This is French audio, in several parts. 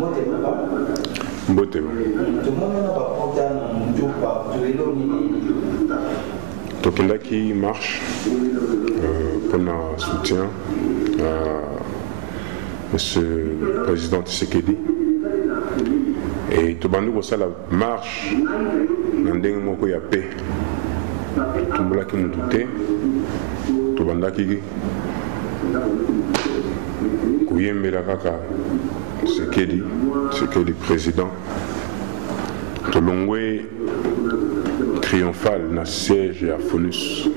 Donc il y a qui marche pour un soutien à Monsieur le Président Tshisekedi. Et tout le monde la marche dans le monde il y a paix. Tout le monde qui nous doutait, tout le monde qui Kouyembela kaka Tshisekedi président. Tolongwe triomphal na siège à Fonus.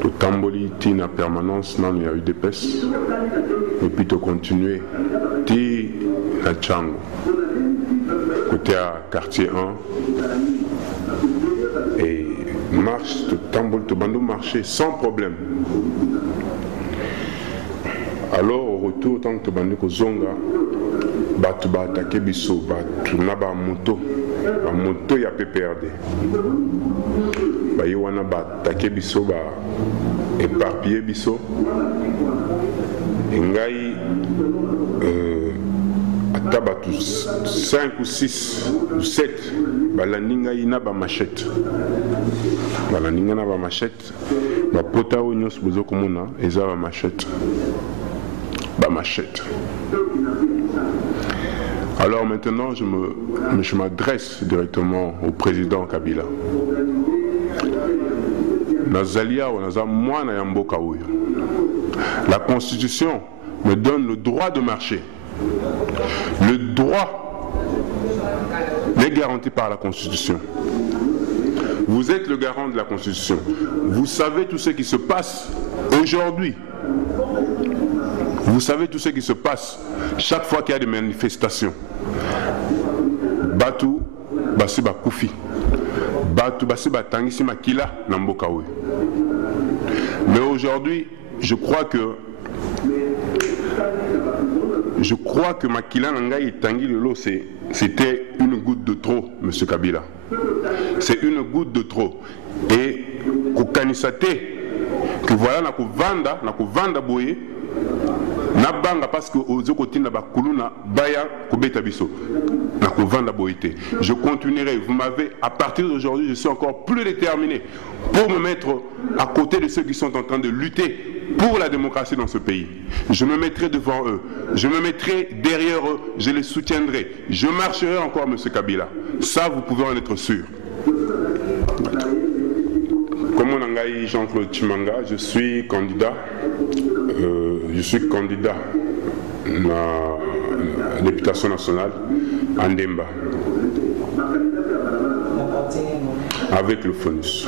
Tout tamboli na permanence non il y a eu des pèses. Et puis to continuer ti na Tchango. Côté à quartier 1. Et marche tout tamboli to bando marcher sans problème. Alors au retour tant que bando ko zonga batu ba attaquer biso batu na ba moto ya PPRD ba yiwana ba attaquer biso ba éparpiller biso ngai ata batu 5 ou 6 ou 7 balaninga ina ba machette balaninga na ba machette ba pota o nyos bozo komona eza ba machette Alors maintenant, je m'adresse directement au président Kabila. La Constitution me donne le droit de marcher. Le droit est garanti par la Constitution. Vous êtes le garant de la Constitution. Vous savez tout ce qui se passe aujourd'hui. Vous savez tout ce qui se passe chaque fois qu'il y a des manifestations. Batu, basi bakufi. Batu, basi batangisi makila na mboka oyo. Mais aujourd'hui, je crois que makila nangai tangi lelo c'était une goutte de trop, monsieur Kabila. C'est une goutte de trop. Et kokanisate que voilà na kovanda boye na banga parce que aux côtés na bakuluna baya kobeta biso na kovanda boité. Je continuerai. Vous m'avez, à partir d'aujourd'hui, je suis encore plus déterminé pour me mettre à côté de ceux qui sont en train de lutter pour la démocratie dans ce pays. Je me mettrai devant eux, je me mettrai derrière eux, je les soutiendrai. Je marcherai encore, monsieur Kabila. Ça, vous pouvez en être sûr. Comme on a Jean-Claude Chimanga, je suis candidat à la députation nationale à Ndemba avec le FONUS.